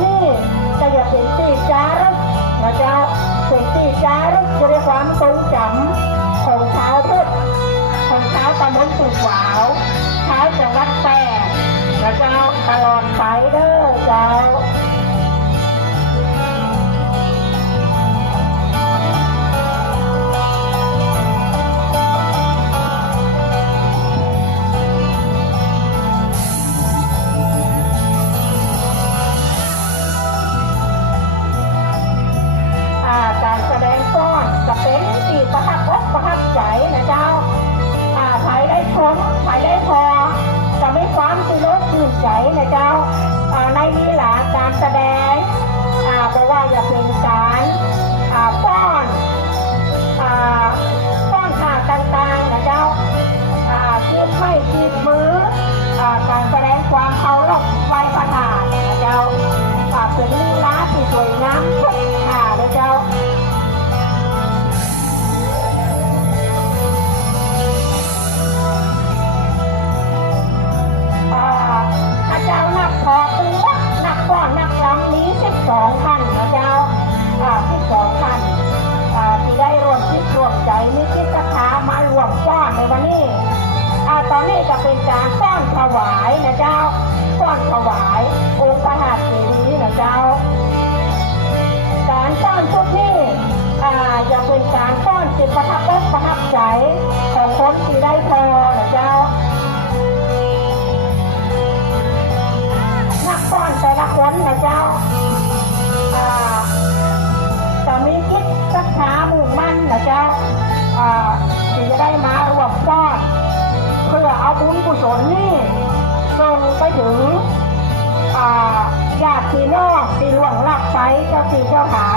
ที่จะหยุน ในวันนี้อาตอนนี้จะเป็นการฟ้อนถวายนะเจ้าฟ้อนถวายองค์พระหัตถ์นี้นะเจ้า การฟ้อนชุดนี้อาจะเป็นการฟ้อนจิตประทับอกประทับใจของคนที่ได้พอนะเจ้านักฟ้อนแต่ละคนนะเจ้า กุศลนี่ส่งไปถึงญาติพี่น้องที่ลวงลับไปเจ้าพี่เจ้าขา